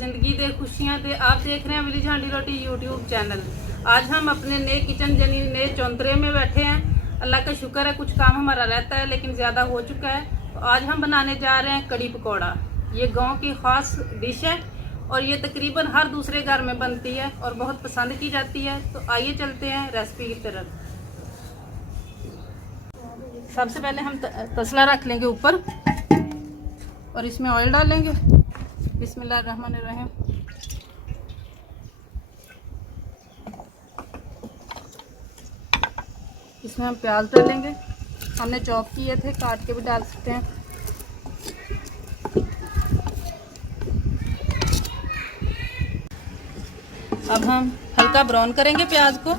ज़िंदगी दे खुशियाँ दे। आप देख रहे हैं विलेज हांडी रोटी यूट्यूब चैनल। आज हम अपने नए किचन यानी नए चौंतरे में बैठे हैं। अल्लाह का शुक्र है, कुछ काम हमारा रहता है लेकिन ज़्यादा हो चुका है। तो आज हम बनाने जा रहे हैं कड़ी पकौड़ा। ये गांव की ख़ास डिश है और ये तकरीबन हर दूसरे घर में बनती है और बहुत पसंद की जाती है। तो आइए चलते हैं रेसिपी की तरफ। सबसे पहले हम तसला रख लेंगे ऊपर और इसमें ऑयल डालेंगे। बिस्मिल्लाहिर्रहमानिर्रहीम। इसमें हम प्याज डालेंगे। हमने चॉप किए थे, काट के भी डाल सकते हैं। अब हम हल्का ब्राउन करेंगे प्याज को।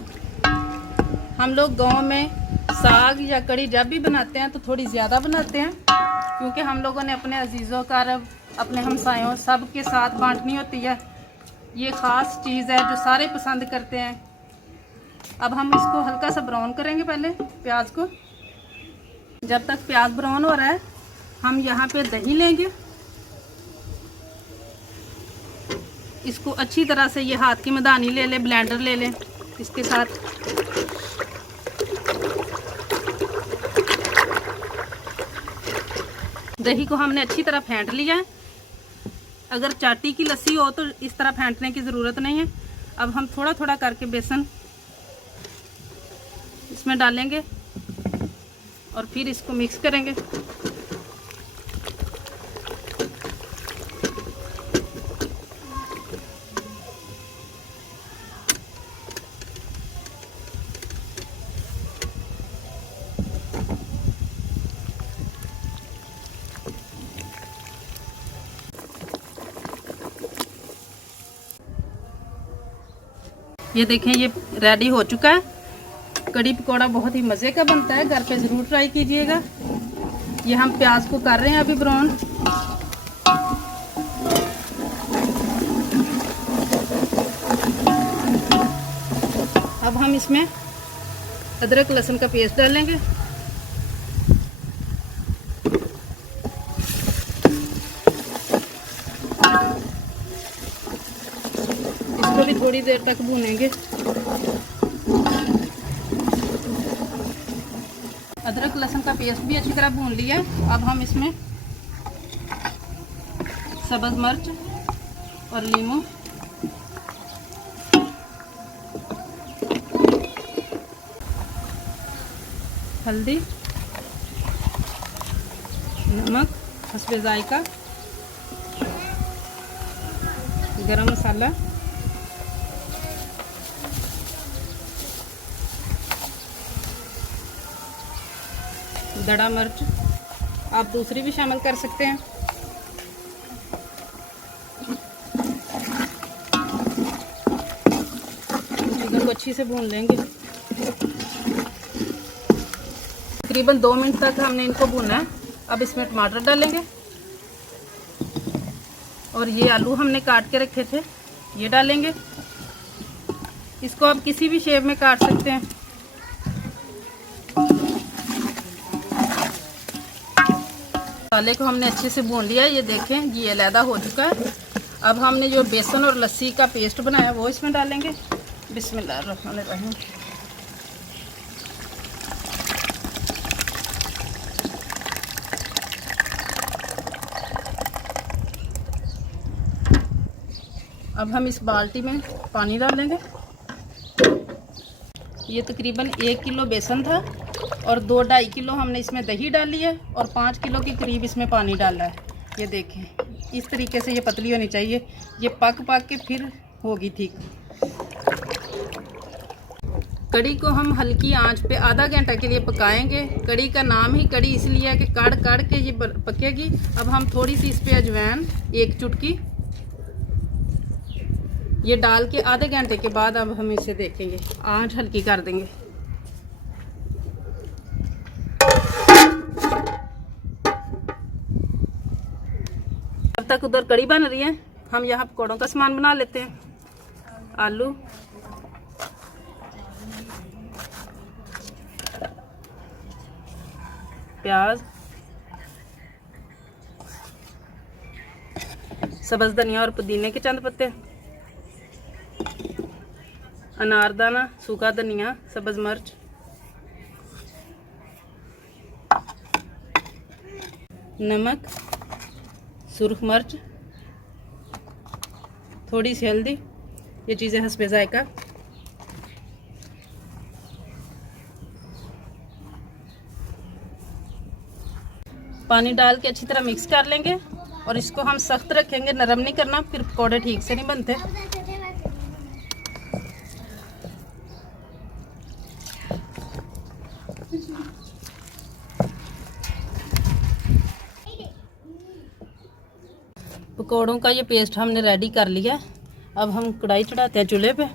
हम लोग गांव में साग या कड़ी जब भी बनाते हैं तो थोड़ी ज़्यादा बनाते हैं, क्योंकि हम लोगों ने अपने अजीज़ों का अपने हमसायों सब के साथ बांटनी होती है। ये ख़ास चीज़ है जो सारे पसंद करते हैं। अब हम इसको हल्का सा ब्राउन करेंगे पहले प्याज को। जब तक प्याज ब्राउन हो रहा है हम यहाँ पे दही लेंगे। इसको अच्छी तरह से ये हाथ की मदानी ले लें, ब्लेंडर ले लें इसके साथ। दही को हमने अच्छी तरह फेंट लिया है। अगर चाटी की लस्सी हो तो इस तरह फेंटने की ज़रूरत नहीं है। अब हम थोड़ा थोड़ा करके बेसन इसमें डालेंगे और फिर इसको मिक्स करेंगे। ये देखें, ये रेडी हो चुका है। कड़ी पकौड़ा बहुत ही मज़े का बनता है, घर पे ज़रूर ट्राई कीजिएगा। ये हम प्याज को कर रहे हैं अभी ब्राउन। अब हम इसमें अदरक लहसुन का पेस्ट डालेंगे। इसको भी थोड़ी देर तक भूनेंगे। अदरक लहसुन का पेस्ट भी अच्छी तरह भून लिया है। अब हम इसमें सब्ज़ मिर्च और नींबू, हल्दी, नमक हस्बे जायका, गरम मसाला, दड़ा मिर्च, आप दूसरी भी शामिल कर सकते हैं। चिकन को अच्छी से भून लेंगे। तकरीबन 2 मिनट तक हमने इनको भूना है। अब इसमें टमाटर डालेंगे और ये आलू हमने काट के रखे थे ये डालेंगे। इसको आप किसी भी शेप में काट सकते हैं। मसाले को हमने अच्छे से भून लिया है। ये देखें, ये अलहदा हो चुका है। अब हमने जो बेसन और लस्सी का पेस्ट बनाया वो इसमें डालेंगे। बिस्मिल्लाहिर्रहमानिर्रहीम। अब हम इस बाल्टी में पानी डालेंगे। ये तकरीबन 1 किलो बेसन था और 2-2.5 किलो हमने इसमें दही डाली है और 5 किलो के करीब इसमें पानी डाला है। ये देखें, इस तरीके से ये पतली होनी चाहिए। ये पक के फिर होगी ठीक। कड़ी को हम हल्की आंच पे आधा घंटा के लिए पकाएंगे। कड़ी का नाम ही कड़ी इसलिए है कि कड़ के ये पकेगी। अब हम थोड़ी सी इस पे अजवाइन 1 चुटकी ये डाल के आधे घंटे के बाद अब हम इसे देखेंगे, आंच हल्की कर देंगे। तब तक उधर कड़ी बन रही है, हम यहाँ पकौड़ों का सामान बना लेते हैं। आलू, प्याज, सब्ज़ धनिया और पुदीने के चंद पत्ते, अनारदाना, सूखा धनिया, सब्ज़ मिर्च, नमक, सुर्ख मिर्च, थोड़ी सी हल्दी, ये चीज़ें हस्बे जायका। पानी डाल के अच्छी तरह मिक्स कर लेंगे और इसको हम सख्त रखेंगे, नरम नहीं करना, फिर पकौड़े ठीक से नहीं बनते। पकौड़ों का ये पेस्ट हमने रेडी कर लिया। अब हम कढ़ाई चढ़ाते हैं चूल्हे पे।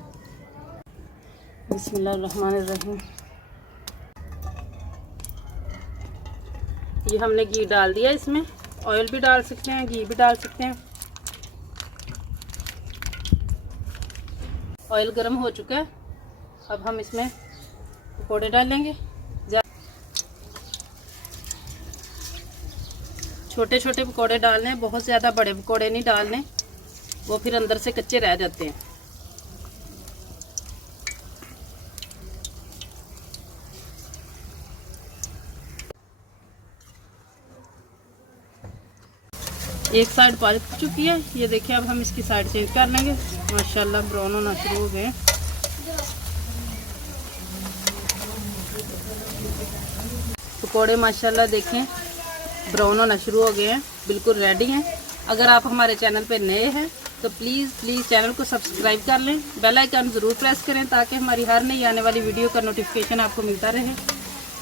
बिस्मिल्लाहिर्रहमानिर्रहीम। ये हमने घी डाल दिया, इसमें ऑयल भी डाल सकते हैं, घी भी डाल सकते हैं। ऑयल गर्म हो चुका है। अब हम इसमें पकौड़े डालेंगे। छोटे छोटे पकौड़े डालने, बहुत ज़्यादा बड़े पकौड़े नहीं डालने, वो फिर अंदर से कच्चे रह जाते हैं। एक साइड पक चुकी है, ये देखिए। अब हम इसकी साइड चेंज कर लेंगे। माशाल्लाह ब्राउन होना शुरू हो गए। पकौड़े माशाल्लाह देखें ब्राउन होना शुरू हो गए हैं, बिल्कुल रेडी हैं। अगर आप हमारे चैनल पे नए हैं तो प्लीज़ चैनल को सब्सक्राइब कर लें, बेल आइकन ज़रूर प्रेस करें ताकि हमारी हर नई आने वाली वीडियो का नोटिफिकेशन आपको मिलता रहे।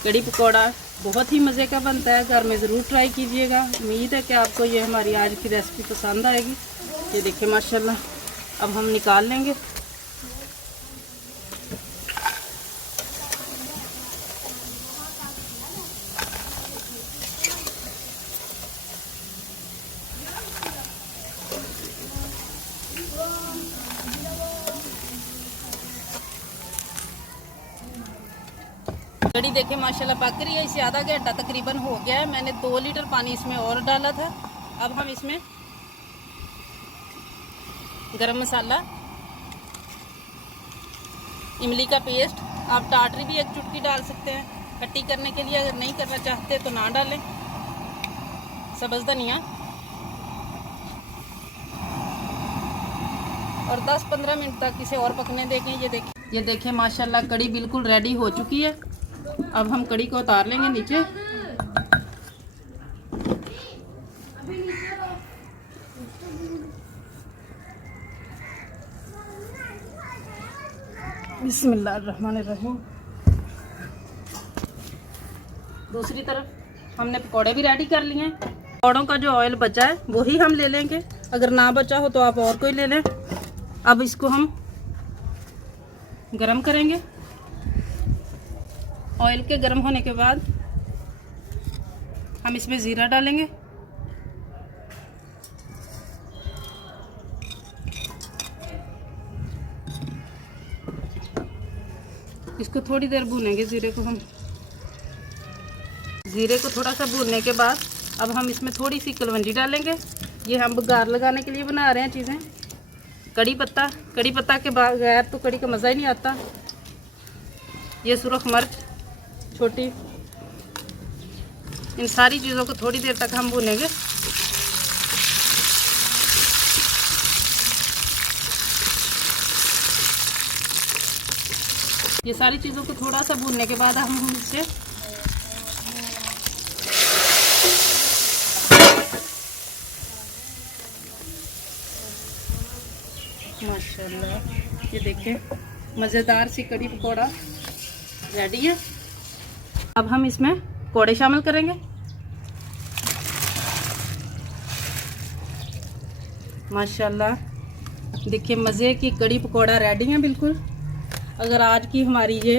कड़ी पकौड़ा बहुत ही मज़े का बनता है, घर में ज़रूर ट्राई कीजिएगा। उम्मीद है कि आपको ये हमारी आज की रेसिपी पसंद आएगी। ये देखिए माशाल्लाह। अब हम निकाल लेंगे। कड़ी देखे माशाल्लाह पक रही है। इसे आधा घंटा तकरीबन हो गया है। मैंने 2 लीटर पानी इसमें और डाला था। अब हम इसमें गरम मसाला, इमली का पेस्ट, आप टाटरी भी एक चुटकी डाल सकते हैं खट्टी करने के लिए। अगर नहीं करना चाहते तो ना डालें। सब्ज़ धनिया और 10-15 मिनट तक इसे और पकने देंगे। ये देखिए माशाल्लाह कड़ी बिल्कुल रेडी हो चुकी है। अब हम कड़ी को उतार लेंगे नीचे। बिस्मिल्लाहिर्रहमानिर्रहीम। दूसरी तरफ हमने पकौड़े भी रेडी कर लिए हैं। पकौड़ों का जो ऑयल बचा है वही हम ले लेंगे, अगर ना बचा हो तो आप और कोई ले लें। अब इसको हम गरम करेंगे। ऑयल के गर्म होने के बाद हम इसमें ज़ीरा डालेंगे। इसको थोड़ी देर भूनेंगे ज़ीरे को हम। ज़ीरे को थोड़ा सा भूनने के बाद अब हम इसमें थोड़ी सी कलवंजी डालेंगे। ये हम बघार लगाने के लिए बना रहे हैं चीज़ें। कड़ी पत्ता के बगैर तो कड़ी का मज़ा ही नहीं आता। ये सुरख मिर्च छोटी, इन सारी चीज़ों को थोड़ी देर तक हम भूनेंगे। ये सारी चीज़ों को थोड़ा सा भूनने के बाद हम इसे माशाल्लाह ये देखिए मज़ेदार सी कड़ी पकौड़ा रेडी है। अब हम इसमें पकौड़े शामिल करेंगे। माशाल्लाह देखिए मज़े की कड़ी पकौड़ा रेडी है बिल्कुल। अगर आज की हमारी ये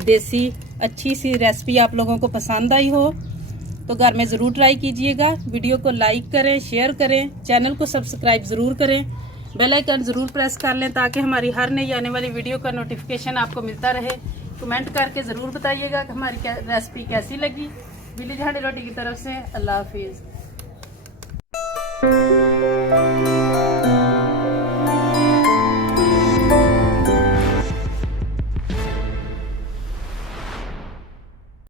देसी अच्छी सी रेसिपी आप लोगों को पसंद आई हो तो घर में ज़रूर ट्राई कीजिएगा। वीडियो को लाइक करें, शेयर करें, चैनल को सब्सक्राइब ज़रूर करें, बेल आइकन ज़रूर प्रेस कर लें ताकि हमारी हर नई आने वाली वीडियो का नोटिफिकेशन आपको मिलता रहे। कमेंट करके ज़रूर बताइएगा कि हमारी रेसिपी कैसी लगी। बिल्ली झाड़ी रोटी की तरफ से अल्लाह हाफिज़।